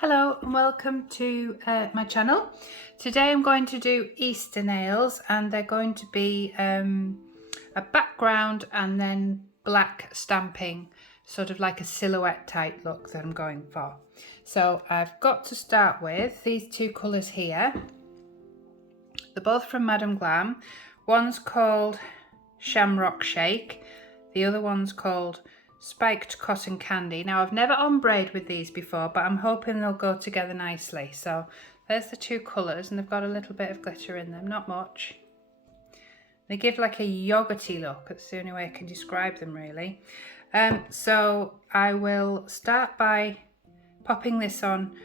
Hello and welcome to my channel. Today I'm going to do Easter nails and they're going to be a background and then black stamping, sort of like a silhouette type look that I'm going for. So I've got to start with these two colours here. They're both from Glam. One's called Shamrock Shake, the other one's called Spiked Cotton Candy. Now I've never ombre'd with these before, but I'm hoping they'll go together nicely. So there's the two colours and they've got a little bit of glitter in them, not much. They give like a yogurty look, that's the only way I can describe them really. So I will start by popping this on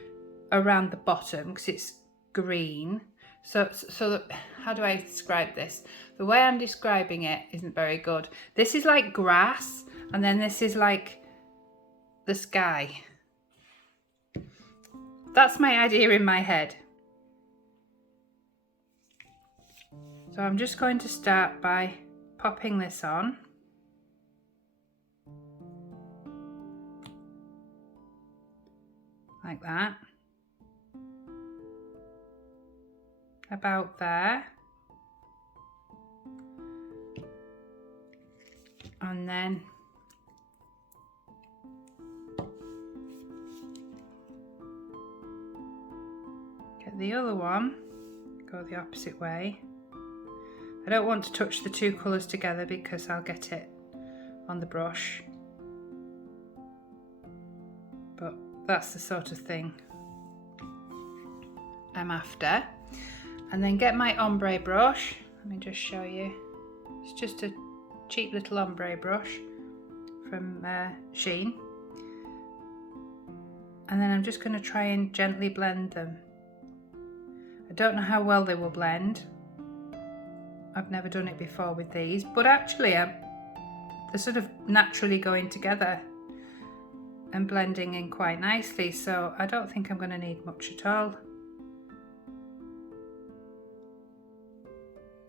around the bottom because it's green. So how do I describe this? The way I'm describing it isn't very good. This is like grass, and then this is like the sky. That's my idea in my head. So I'm just going to start by popping this on. Like that. About there. And then get the other one, go the opposite way. I don't want to touch the two colours together because I'll get it on the brush. But that's the sort of thing I'm after. And then get my ombre brush. Let me just show you. It's just a cheap little ombre brush from Shein. And then I'm just going to try and gently blend them. I don't know how well they will blend. I've never done it before with these, but actually they're sort of naturally going together and blending in quite nicely, so I don't think I'm going to need much at all.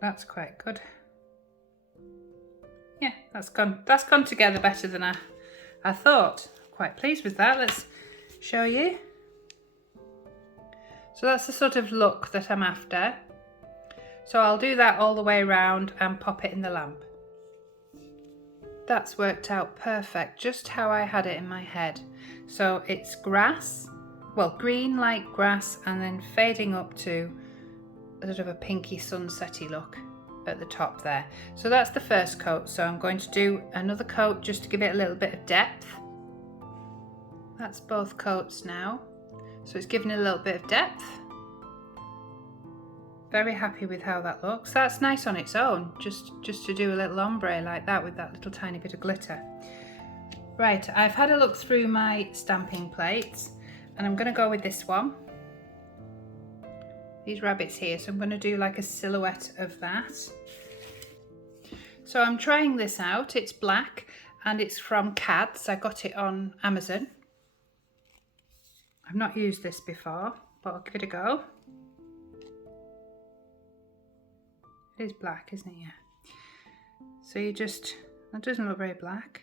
That's quite good. Yeah, that's gone together better than I thought. Quite pleased with that. Let's show you. So that's the sort of look that I'm after. So I'll do that all the way around and pop it in the lamp. That's worked out perfect, just how I had it in my head. So it's grass, well, green like grass, and then fading up to a sort of a pinky sunsetty look at the top there. So that's the first coat. So I'm going to do another coat just to give it a little bit of depth. That's both coats now. So it's given it a little bit of depth. Very happy with how that looks. That's nice on its own, just to do a little ombre like that with that little tiny bit of glitter. Right, I've had a look through my stamping plates and I'm going to go with this one. These rabbits here, so I'm going to do like a silhouette of that. So I'm trying this out. It's black and it's from Cads. I got it on Amazon. I've not used this before, but I'll give it a go. It is black, isn't it? Yeah. So you just, that doesn't look very black.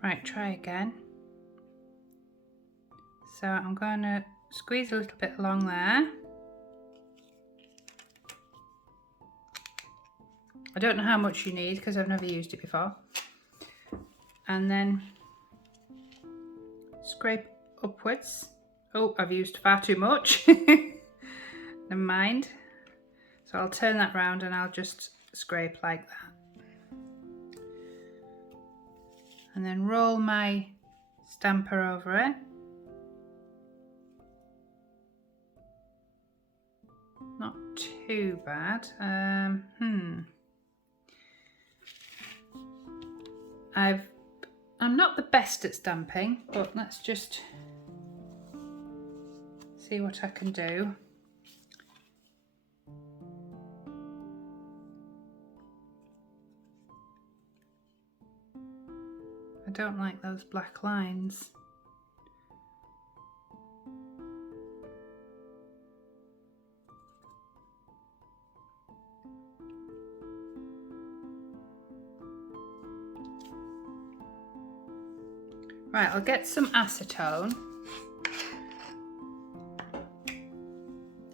Right, try again. So I'm going to squeeze a little bit along there. I don't know how much you need because I've never used it before. And then scrape upwards. Oh, I've used far too much. Never mind. So I'll turn that round and I'll just scrape like that. And then roll my stamper over it. Not too bad. I'm not the best at stamping, but let's just see what I can do. I don't like those black lines. Right, I'll get some acetone.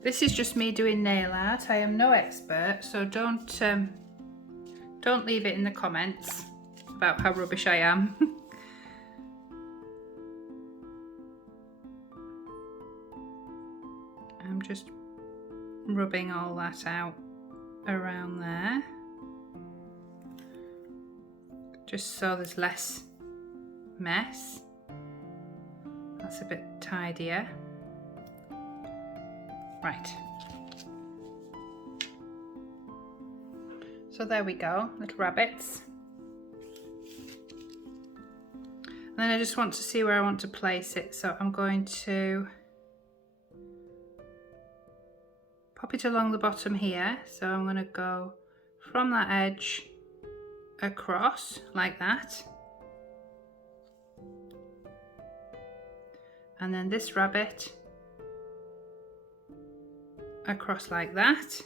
This is just me doing nail art. I am no expert, so don't leave it in the comments about how rubbish I am. I'm just rubbing all that out around there, just so there's less mess. That's a bit tidier. Right. So there we go, little rabbits. And then I just want to see where I want to place it, so I'm going to pop it along the bottom here. So I'm going to go from that edge across like that, and then this rabbit across like that,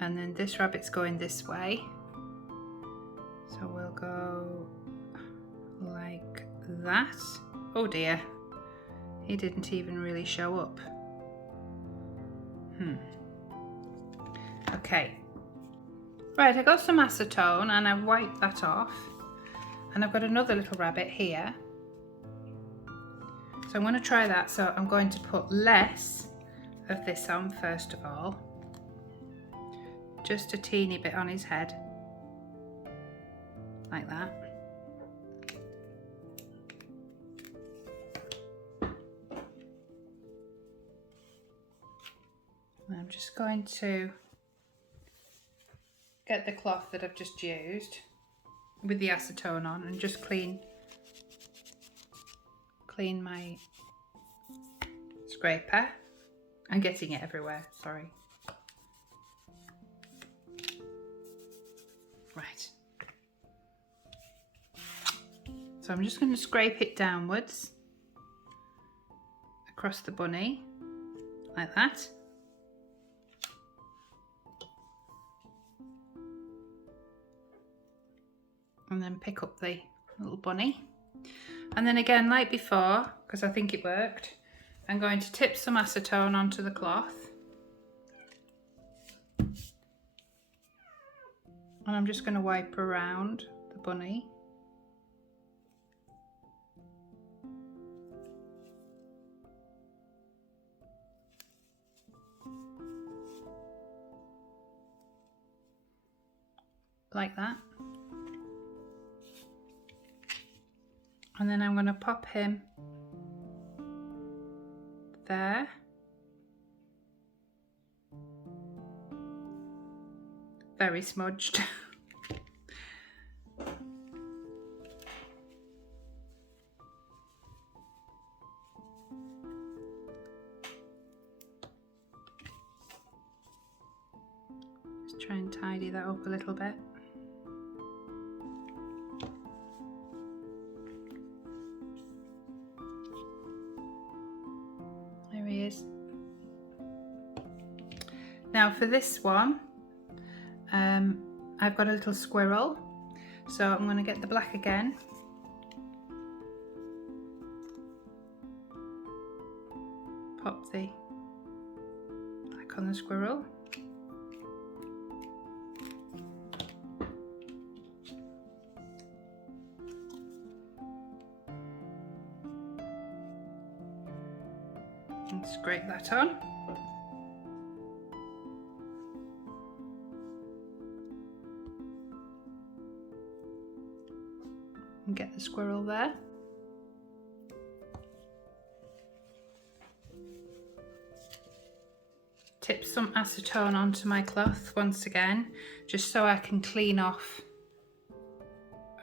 and then this rabbit's going this way, so we'll go like that. Oh dear, he didn't even really show up. Okay, right, I got some acetone and I've wiped that off, and I've got another little rabbit here, so I'm going to try that. So I'm going to put less of this on first of all, just a teeny bit on his head like that. And I'm just going to get the cloth that I've just used with the acetone on and just clean my scraper. I'm getting it everywhere, sorry. Right. So I'm just going to scrape it downwards across the bunny, like that. And then pick up the little bunny. And then again, like before, because I think it worked, I'm going to tip some acetone onto the cloth. And I'm just going to wipe around the bunny. Like that. And then I'm going to pop him there. Very smudged. Just try and tidy that up a little bit. There he is. Now for this one, I've got a little squirrel, so I'm going to get the black again. Pop the black on the squirrel. And scrape that on. And get the squirrel there. Tip some acetone onto my cloth once again, just so I can clean off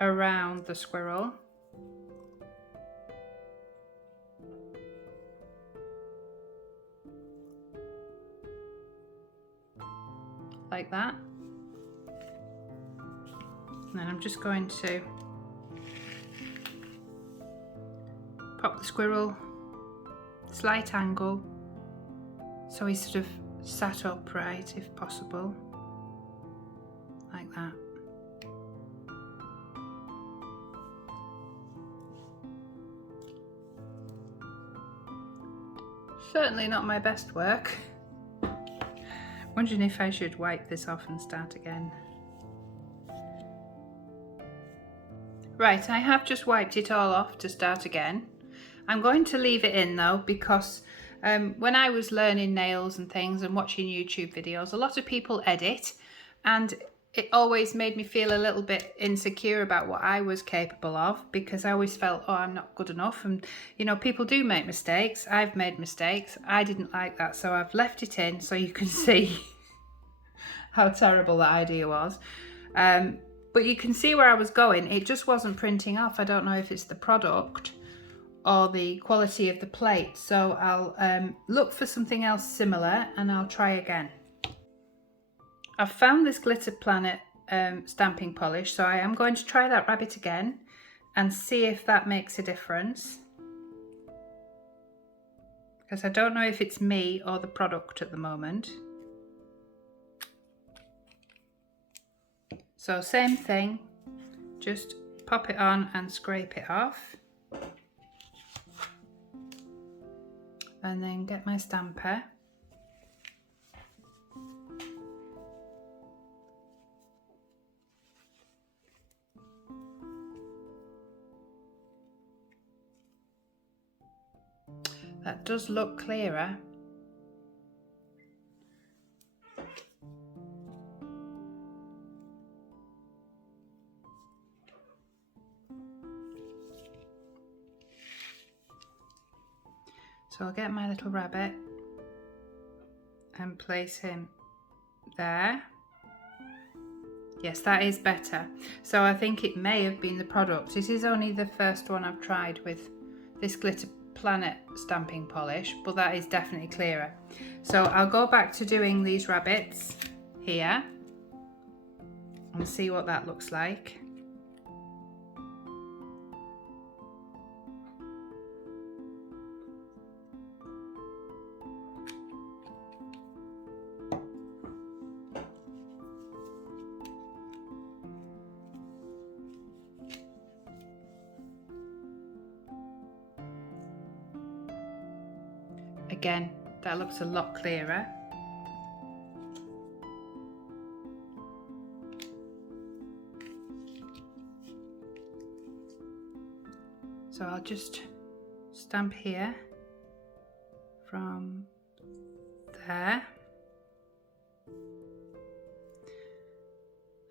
around the squirrel. Like that. And then I'm just going to pop the squirrel slight angle so he's sort of sat upright if possible, like that. Certainly not my best work. Wondering if I should wipe this off and start again. Right, I have just wiped it all off to start again. I'm going to leave it in though, because when I was learning nails and things and watching YouTube videos, a lot of people edit, and it always made me feel a little bit insecure about what I was capable of, because I always felt, oh, I'm not good enough. And you know, people do make mistakes. I've made mistakes. I didn't like that, so I've left it in so you can see how terrible that idea was. But you can see where I was going. It just wasn't printing off. I don't know if it's the product or the quality of the plate. So I'll look for something else similar and I'll try again. I've found this Glitter Planet stamping polish, so I am going to try that rabbit again and see if that makes a difference. Because I don't know if it's me or the product at the moment. So same thing, just pop it on and scrape it off. And then get my stamper. That does look clearer. So I'll get my little rabbit and place him there. Yes, that is better. So I think it may have been the product. This is only the first one I've tried with this Glitter Planet stamping polish, but that is definitely clearer. So I'll go back to doing these rabbits here and see what that looks like. Again, that looks a lot clearer. So I'll just stamp here from there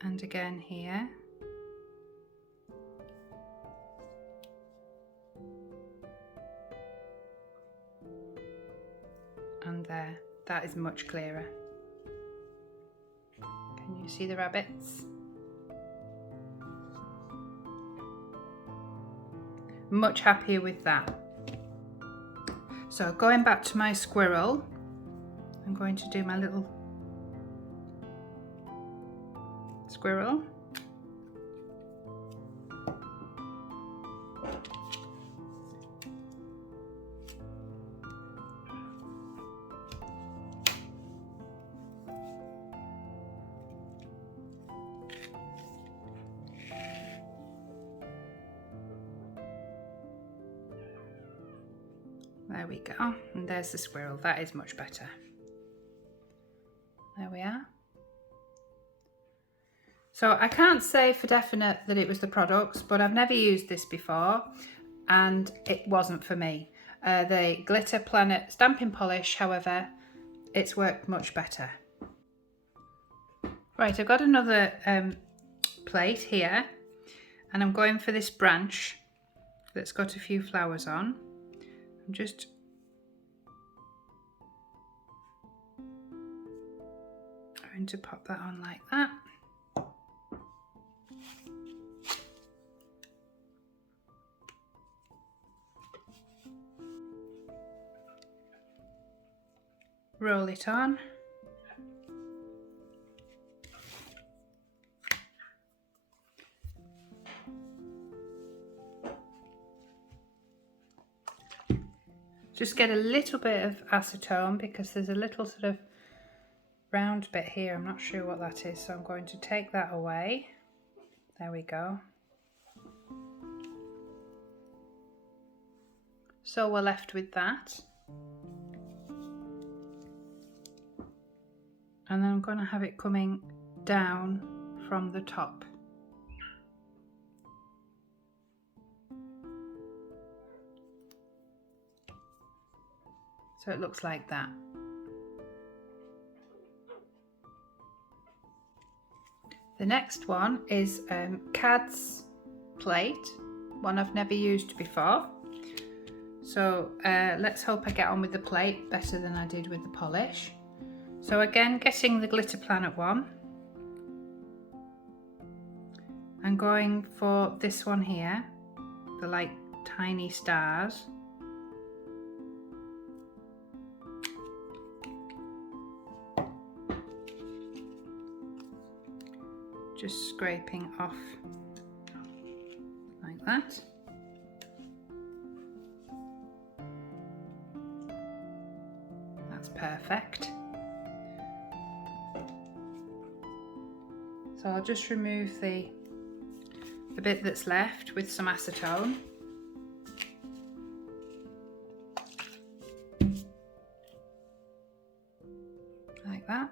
and again here. And there, that is much clearer. Can you see the rabbits? Much happier with that. So going back to my squirrel, I'm going to do my little squirrel. There we go, and there's the squirrel. That is much better. There we are. So I can't say for definite that it was the products, but I've never used this before and it wasn't for me. The Glitter Planet stamping polish, however, it's worked much better. Right, I've got another plate here and I'm going for this branch that's got a few flowers on. I'm just going to pop that on like that. Roll it on. Just get a little bit of acetone because there's a little sort of round bit here. I'm not sure what that is, so I'm going to take that away. There we go. So we're left with that. And then I'm going to have it coming down from the top. So it looks like that. The next one is Cad's plate, one I've never used before. So let's hope I get on with the plate better than I did with the polish. So again, getting the glitter planet one and going for this one here, the like tiny stars. Just scraping off like that. That's perfect. So I'll just remove the bit that's left with some acetone. Like that.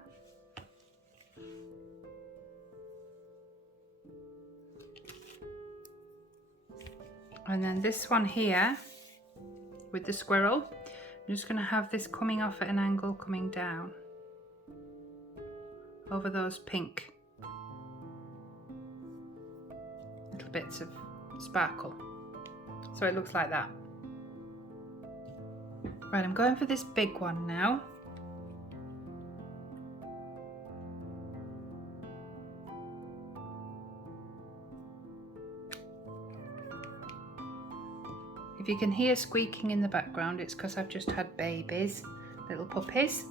And then this one here with the squirrel, I'm just going to have this coming off at an angle, coming down over those pink little bits of sparkle. So it looks like that. Right, I'm going for this big one now. If you can hear squeaking in the background, it's because I've just had babies, little puppies.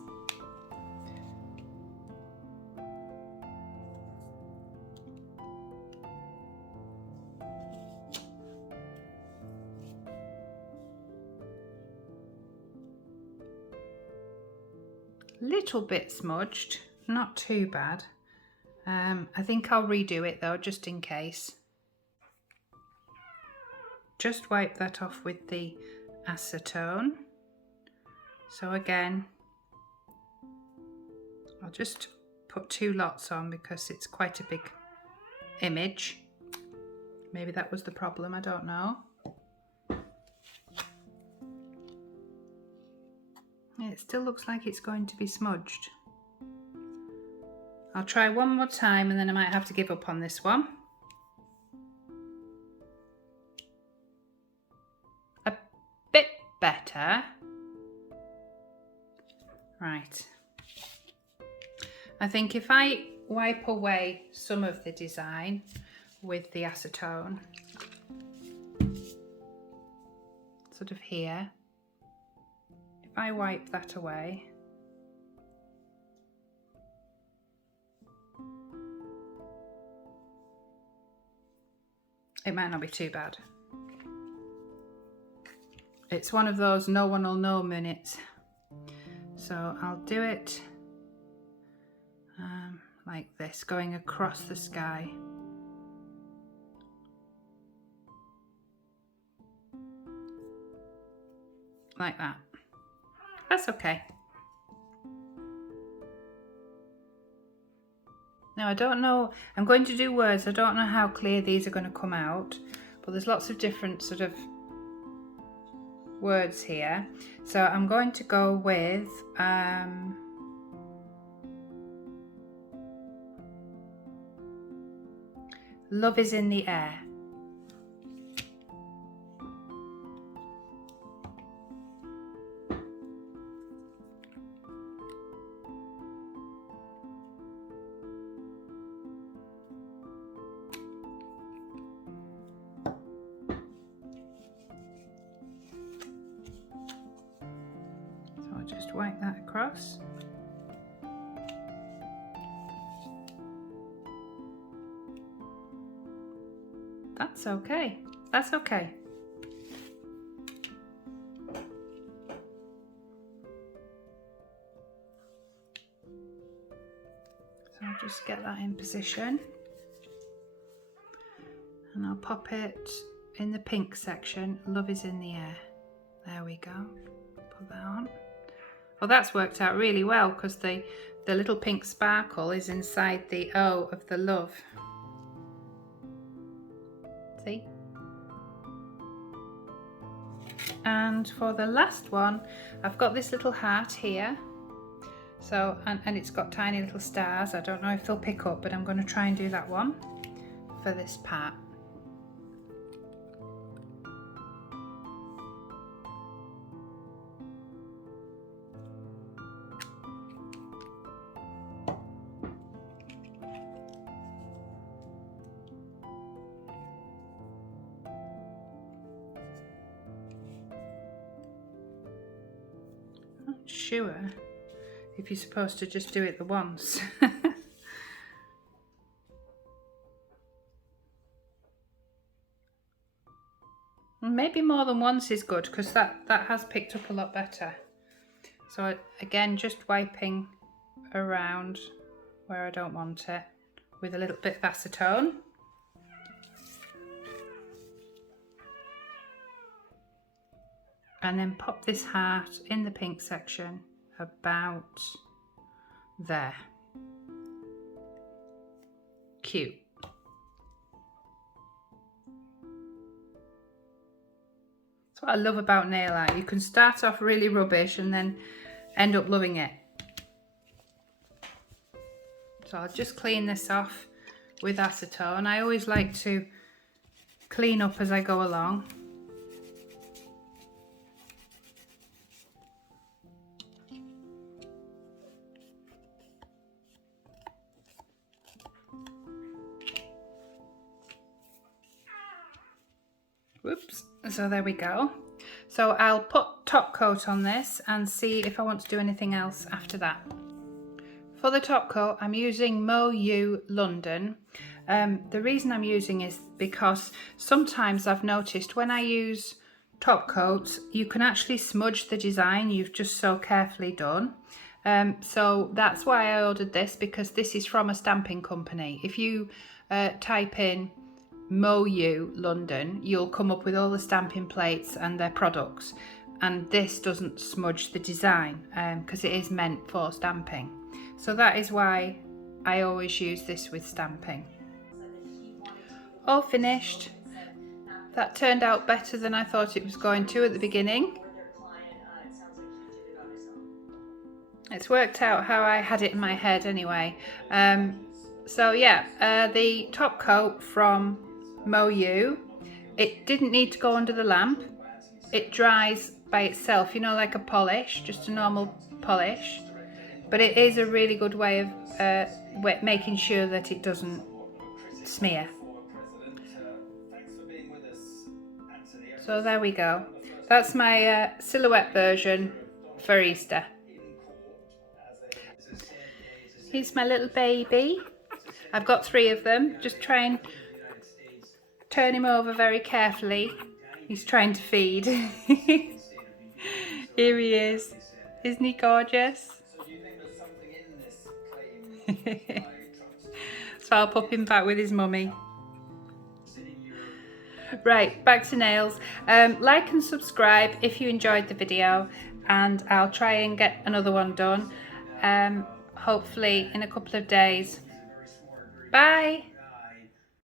Little bit smudged, not too bad. I think I'll redo it though, just in case. Just wipe that off with the acetone. So again, I'll just put 2 lots on because it's quite a big image. Maybe that was the problem, I don't know. It still looks like it's going to be smudged. I'll try one more time and then I might have to give up on this one. A bit better. Right. I think if I wipe away some of the design with the acetone, sort of here, if I wipe that away, it might not be too bad. It's one of those no one will know minutes. So I'll do it like this, going across the sky. Like that. That's okay. Now I don't know, I'm going to do words, I don't know how clear these are going to come out, but there's lots of different sort of words here. So I'm going to go with love is in the air. Just wipe that across. That's okay. That's okay. So I'll just get that in position. And I'll pop it in the pink section. Love is in the air. There we go. Put that on. Well, that's worked out really well because the little pink sparkle is inside the O of the love. See? And for the last one, I've got this little heart here. So, and it's got tiny little stars. I don't know if they'll pick up, but I'm going to try and do that one for this part. I'm not sure if you're supposed to just do it the once. Maybe more than once is good because that has picked up a lot better. So again, just wiping around where I don't want it with a little bit of acetone. And then pop this heart in the pink section about there. Cute. That's what I love about nail art. You can start off really rubbish and then end up loving it. So I'll just clean this off with acetone. I always like to clean up as I go along. Whoops, so there we go. So I'll put top coat on this and see if I want to do anything else after that. For the top coat, I'm using Moyou London. The reason I'm using is because sometimes I've noticed when I use top coats, you can actually smudge the design you've just so carefully done. So that's why I ordered this, because this is from a stamping company. If you type in Moyou London, you'll come up with all the stamping plates and their products, and this doesn't smudge the design because it is meant for stamping. So that is why I always use this with stamping. All finished. That turned out better than I thought it was going to at the beginning. It's worked out how I had it in my head anyway. So yeah, the top coat from Moyou, it didn't need to go under the lamp. It dries by itself, you know, like a polish, just a normal polish. But it is a really good way of making sure that it doesn't smear. So there we go. That's my silhouette version for Easter. Here's my little baby. I've got 3 of them. Just try and turn him over very carefully. He's trying to feed. Here he is. Isn't he gorgeous? So I'll pop him back with his mummy. Right, back to nails. Like and subscribe if you enjoyed the video, and I'll try and get another one done. Hopefully in a couple of days. Bye!